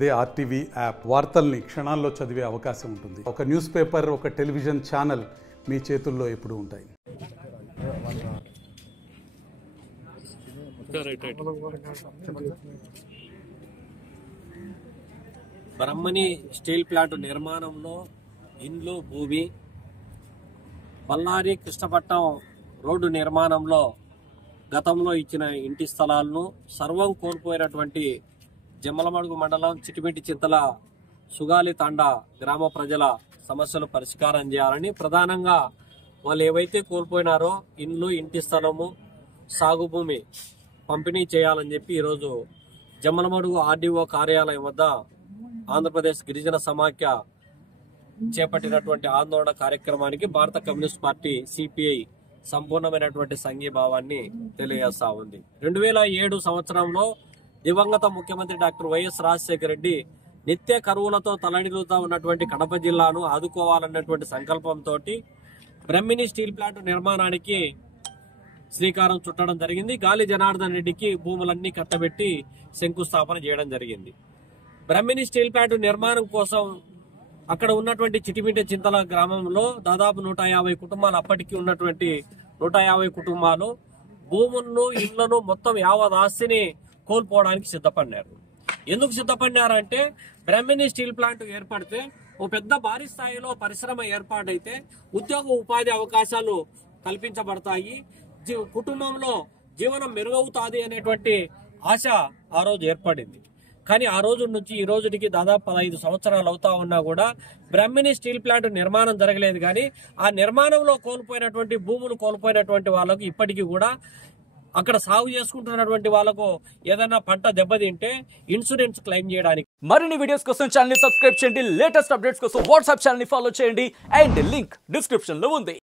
అదే RTV app వార్తల్ని క్షణాల్లో చదివే అవకాశం ఉంటుంది. ఒక న్యూస్ పేపర్, ఒక టెలివిజన్ ఛానల్ మీ చేతుల్లో ఎప్పుడూ ఉంటాయి. బ్రహ్మణి స్టీల్ ప్లాంట్ నిర్మాణంలో ఇండ్లు, భూమి, బళ్ళారి కృష్ణపట్నం రోడ్డు నిర్మాణంలో గతంలో ఇచ్చిన ఇంటి స్థలాలను సర్వం కోల్పోయినటువంటి జమ్మలమడుగు మండలం చిటిమిటి చింతల సుగాలి తాండా గ్రామ ప్రజల సమస్యలు పరిష్కారం చేయాలని, ప్రధానంగా వాళ్ళు ఏవైతే కోల్పోయినారో ఇండ్లు, ఇంటి స్థలము, సాగు భూమి పంపిణీ చేయాలని చెప్పి ఈరోజు జమ్మలమడుగు ఆర్డీఓ కార్యాలయం వద్ద ఆంధ్రప్రదేశ్ గిరిజన సమాఖ్య చేపట్టినటువంటి ఆందోళన కార్యక్రమానికి భారత కమ్యూనిస్ట్ పార్టీ సిపిఐ సంపూర్ణమైనటువంటి సంఘీభావాన్ని తెలియజేస్తా ఉంది. 2007 సంవత్సరంలో దివంగత ముఖ్యమంత్రి డాక్టర్ వైఎస్ రాజశేఖర రెడ్డి నిత్య కరువులతో తలడిల్లుతా ఉన్నటువంటి కడప జిల్లాను ఆదుకోవాలన్నటువంటి సంకల్పంతో బ్రహ్మిణి స్టీల్ ప్లాంట్ నిర్మాణానికి శ్రీకారం చుట్టడం జరిగింది. గాలి జనార్దన్ రెడ్డికి భూములన్నీ కట్టబెట్టి శంకుస్థాపన చేయడం జరిగింది. బ్రహ్మిణి స్టీల్ ప్లాంట్ నిర్మాణం కోసం అక్కడ ఉన్నటువంటి చిటిమిటి చింతల గ్రామంలో దాదాపు 150 కుటుంబాలు, అప్పటికి ఉన్నటువంటి 150 కుటుంబాలు భూములను, ఇళ్లను, మొత్తం యావత్ ఆస్తిని కోల్పోవడానికి సిద్ధపడినారు. ఎందుకు సిద్ధపడినారంటే బ్రహ్మిణి స్టీల్ ప్లాంట్ ఏర్పడితే ఓ పెద్ద భారీ స్థాయిలో పరిశ్రమ ఏర్పాటైతే ఉద్యోగ ఉపాధి అవకాశాలు కల్పించబడతాయి, కుటుంబంలో జీవనం మెరుగవుతాది అనేటువంటి ఆశ ఆ రోజు ఏర్పడింది. కానీ ఆ రోజు నుంచి ఈ రోజుకి దాదాపు 15 సంవత్సరాలు అవుతా ఉన్నా కూడా బ్రహ్మిణి స్టీల్ ప్లాంట్ నిర్మాణం జరగలేదు. కానీ ఆ నిర్మాణంలో కోల్పోయినటువంటి భూములు కోల్పోయినటువంటి వాళ్ళకు ఇప్పటికీ కూడా అక్కడ సాగు చేసుకుంటున్నటువంటి వాళ్ళకు ఏదైనా పంట దెబ్బతింటే ఇన్సూరెన్స్ క్లెయిమ్ చేయడానికి. మరిన్ని వీడియోస్ కోసం ఛానల్ ని సబ్స్క్రైబ్ చేయండి. లేటెస్ట్ అప్డేట్స్ కోసం వాట్సాప్ ఛానల్ ని ఫాలో చేయండి. అండ్ లింక్ డిస్క్రిప్షన్ లో ఉంది.